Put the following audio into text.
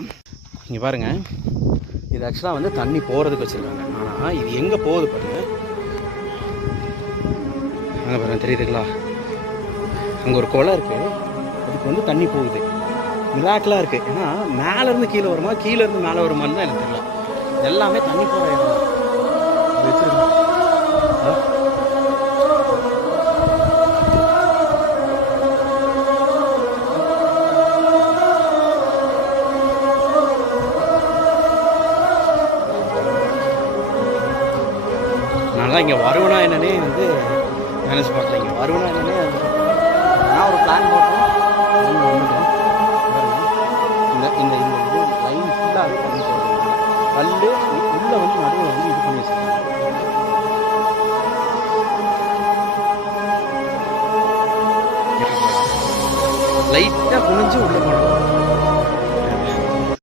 இங்கே பாருங்கள், இது ஆக்சுவலாக வந்து தண்ணி போகிறதுக்கு வச்சுருக்காங்க. ஆனால் இது எங்கே போகுது பாருங்கள். அங்கே பாருங்கள், தெரியுதுங்களா? அங்கே ஒரு குளம் இருக்குது, அதுக்கு வந்து தண்ணி போகுது. மிராக்கலாக இருக்குது. ஏன்னா மேலேருந்து கீழே வருமா, கீழேருந்து மேலே வருமானு தான் எனக்கு தெரியல. எல்லாமே தண்ணி போகிற இடம் வச்சுருக்கோம். நான் இங்கே வருவேனா என்னன்னே வந்து நினச்சி பார்க்கல. இங்கே வருவேனா என்னன்னே நான் ஒரு பிளான் போட்டேன். வந்துட்டோம். இந்த இந்த இந்த இது லைன் ஃபுல்லாகவே பண்ணி சொல்லுவாங்க. கல் உள்ளே வந்து நடுவில் வந்து இது பண்ணி வச்சுருக்காங்க. லைட்டாக குனிஞ்சு உள்ளே போனோம்.